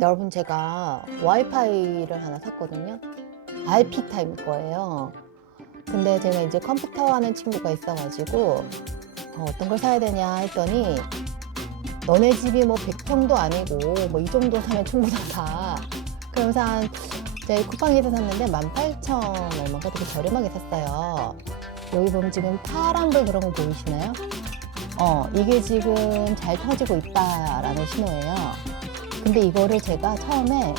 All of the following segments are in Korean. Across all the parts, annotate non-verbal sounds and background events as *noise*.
여러분 제가 와이파이를 하나 샀거든요. RP 타임 거예요. 근데 제가 이제 컴퓨터 하는 친구가 있어가지고 어, 어떤 걸 사야 되냐 했더니 너네 집이 뭐 100평도 아니고 뭐 이 정도 사면 충분하다. 그러면서 한 제가 쿠팡에서 샀는데 18,000 얼마가 되게 저렴하게 샀어요. 여기 보면 지금 파란불 그런 거 보이시나요? 어, 이게 지금 잘 터지고 있다라는 신호예요. 근데 이거를 제가 처음에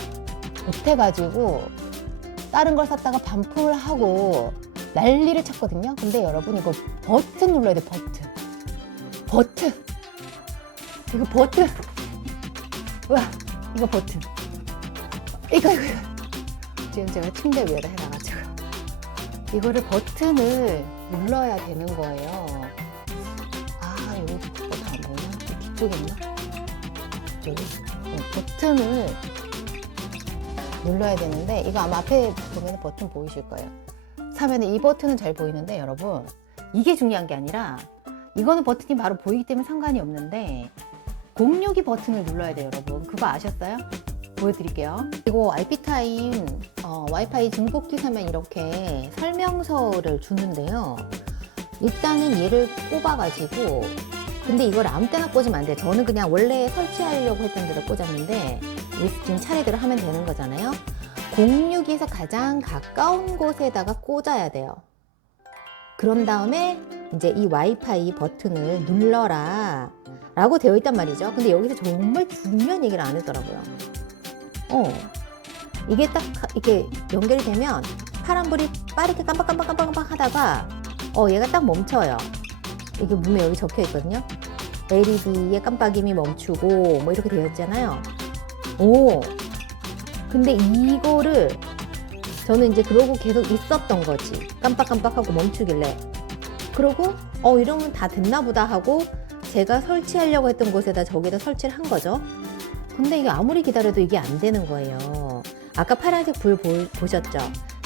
못해가지고 다른 걸 샀다가 반품을 하고 난리를 쳤거든요. 근데 여러분 이거 버튼 눌러야 돼, 버튼. 버튼. 이거 버튼. 와, 이거 버튼. 이거, 이거. 지금 제가 침대 위에다 해놔가지고. 이거를 버튼을 눌러야 되는 거예요. 아, 여기 뭐다 안 보이나? 뒤쪽에 있나? 여기? 어, 버튼을 눌러야 되는데, 이거 아마 앞에 보면 버튼 보이실 거예요. 사면 이 버튼은 잘 보이는데, 여러분, 이게 중요한 게 아니라, 이거는 버튼이 바로 보이기 때문에 상관이 없는데, 공유기 버튼을 눌러야 돼요, 여러분. 그거 아셨어요? 보여드릴게요. 그리고 IP타임 어, 와이파이 증폭기 사면 이렇게 설명서를 주는데요. 일단은 얘를 꼽아가지고 근데 이걸 아무 때나 꽂으면 안 돼요. 저는 그냥 원래 설치하려고 했던 데다 꽂았는데 이 지금 차례대로 하면 되는 거잖아요. 공유기에서 가장 가까운 곳에다가 꽂아야 돼요. 그런 다음에 이제 이 와이파이 버튼을 눌러라 라고 되어 있단 말이죠. 근데 여기서 정말 중요한 얘기를 안 했더라고요. 어. 이게 딱 이렇게 연결이 되면 파란불이 빠르게 깜빡깜빡깜빡깜빡 하다가 어 얘가 딱 멈춰요. 이게 문에 여기 적혀 있거든요. LED의 깜빡임이 멈추고 뭐 이렇게 되어 있잖아요. 오. 근데 이거를 저는 이제 그러고 계속 있었던 거지. 깜빡깜빡하고 멈추길래. 그러고 어 이러면 다 됐나 보다 하고 제가 설치하려고 했던 곳에다 저기다 설치를 한 거죠. 근데 이게 아무리 기다려도 이게 안 되는 거예요. 아까 파란색 불 보, 보셨죠?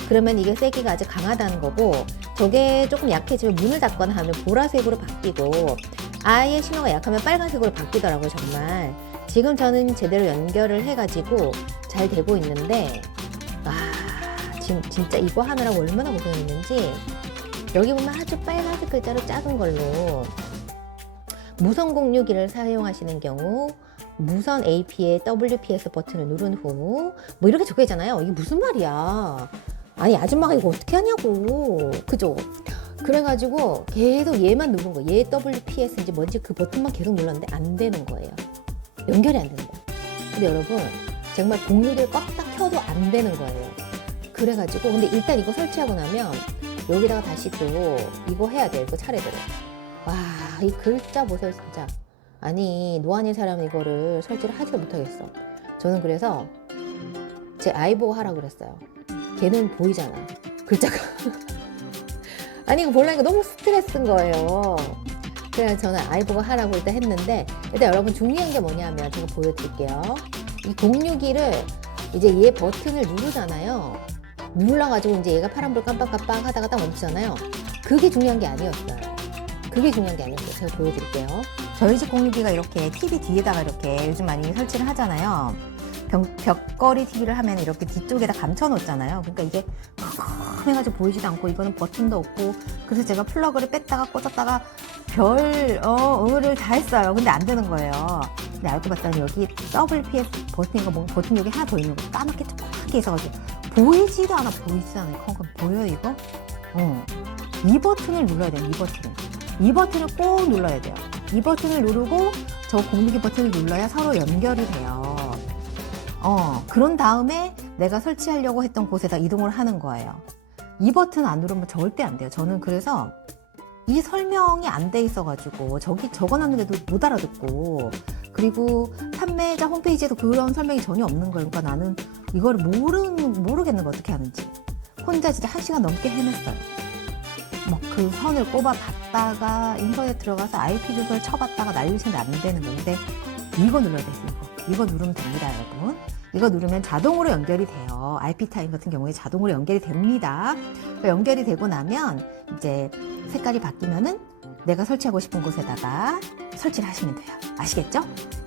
그러면 이게 세기가 아주 강하다는 거고 저게 조금 약해지면 문을 닫거나 하면 보라색으로 바뀌고 아예 신호가 약하면 빨간색으로 바뀌더라고요 정말 지금 저는 제대로 연결을 해가지고 잘 되고 있는데 와 지금 진짜 이거 하느라고 얼마나 고생했는지 여기 보면 아주 빨간색 글자로 작은 걸로 무선 공유기를 사용하시는 경우 무선 AP의 WPS 버튼을 누른 후 뭐 이렇게 적혀 있잖아요. 이게 무슨 말이야? 아니 아줌마가 이거 어떻게 하냐고. 그죠? 그래가지고 계속 얘만 누른 거예요. 얘 WPS인지 뭔지 그 버튼만 계속 눌렀는데 안 되는 거예요. 연결이 안 되는 거예요. 근데 여러분 정말 공유기를 꽉 딱 켜도 안 되는 거예요. 그래가지고 근데 일단 이거 설치하고 나면 여기다가 다시 또 이거 해야 돼요. 이거 차례대로. 와 이 글자 보세요 진짜. 아니 노안인 사람은 이거를 설치를 하지도 못하겠어. 저는 그래서 제 아이 보고 하라 그랬어요. 걔는 보이잖아. 글자가. *laughs* 아니 이거 보려니까 너무 스트레스인 거예요. 그래서 저는 아이 보고 하라고 일단 했는데 일단 여러분 중요한 게 뭐냐면 제가 보여드릴게요. 이 공유기를 이제 얘 버튼을 누르잖아요. 눌러가지고 이제 얘가 파란불 깜빡깜빡 하다가 딱 멈추잖아요. 그게 중요한 게 아니었어요. 그게 중요한 게 아니었어요. 제가 보여드릴게요. 저희 집 공유기가 이렇게 TV 뒤에다가 이렇게 요즘 많이 설치를 하잖아요. 벽, 벽걸이 TV를 하면 이렇게 뒤쪽에다 감춰 놓잖아요. 그러니까 이게 컴컴해가지고 보이지도 않고 이거는 버튼도 없고 그래서 제가 플러그를 뺐다가 꽂았다가 별 어, 의를 다 했어요. 근데 안 되는 거예요. 근데 알고 봤더니 여기 WPS 버튼인가 뭐 버튼 여기 하나 더 있는 거 까맣게 조그맣게 있어가지고 보이지도 않아 보이지도 않아. 컴컴 보여 이거? 어. 이 버튼을 눌러야 돼요. 이 버튼을. 이 버튼을 꼭 눌러야 돼요. 이 버튼을 누르고 저 공유기 버튼을 눌러야 서로 연결이 돼요. 어, 그런 다음에 내가 설치하려고 했던 곳에다 이동을 하는 거예요. 이 버튼 안 누르면 절대 안 돼요. 저는 그래서 이 설명이 안 돼 있어가지고 저기 적어놨는데도 못 알아듣고 그리고 판매자 홈페이지에도 그런 설명이 전혀 없는 거예요. 그러니까 나는 이걸 모르는 모르겠는 거 어떻게 하는지 혼자 진짜 한 시간 넘게 헤맸어요. 막 그 선을 꼽아 봤다가 인터넷 들어가서 IP 주소를 쳐봤다가 난리쳤는데 안 되는 건데 이거 눌러야 돼요. 이거 이거 누르면 됩니다, 여러분. 이거 누르면 자동으로 연결이 돼요. IP 타임 같은 경우에 자동으로 연결이 됩니다. 그러니까 연결이 되고 나면 이제 색깔이 바뀌면은 내가 설치하고 싶은 곳에다가 설치를 하시면 돼요. 아시겠죠?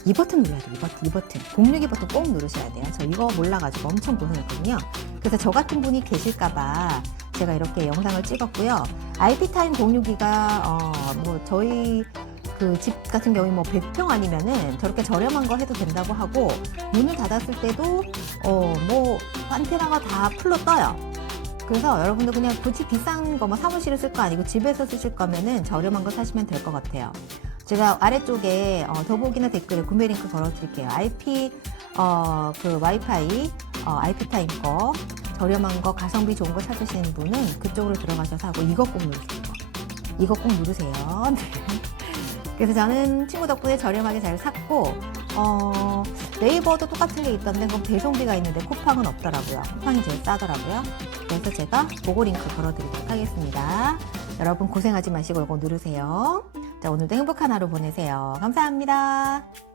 이 버튼 눌러야 돼요. 이 버튼, 이 버튼. 062 버튼 꼭 누르셔야 돼요. 저 이거 몰라가지고 엄청 고생했거든요. 그래서 저 같은 분이 계실까봐 제가 이렇게 영상을 찍었고요. IP타임 062가, 어, 뭐, 저희 그 집 같은 경우에 뭐 100평 아니면은 저렇게 저렴한 거 해도 된다고 하고 문을 닫았을 때도 어 뭐 안테나가 다 풀로 떠요. 그래서 여러분도 그냥 굳이 비싼 거 뭐 사무실에 쓸 거 아니고 집에서 쓰실 거면은 저렴한 거 사시면 될 것 같아요. 제가 아래쪽에 어, 더보기나 댓글에 구매 링크 걸어드릴게요. IP 어, 그 와이파이 어, IP 타임 거 저렴한 거 가성비 좋은 거 찾으시는 분은 그쪽으로 들어가셔서 하고 이거 꼭 누르세요. 이거 꼭 누르세요. *laughs* 네. 그래서 저는 친구 덕분에 저렴하게 잘 샀고 어, 네이버도 똑같은 게 있던데 그건 배송비가 있는데 쿠팡은 없더라고요. 쿠팡이 제일 싸더라고요. 그래서 제가 보고 링크 걸어드리도록 하겠습니다. 여러분 고생하지 마시고 이거 누르세요. 자 오늘도 행복한 하루 보내세요. 감사합니다.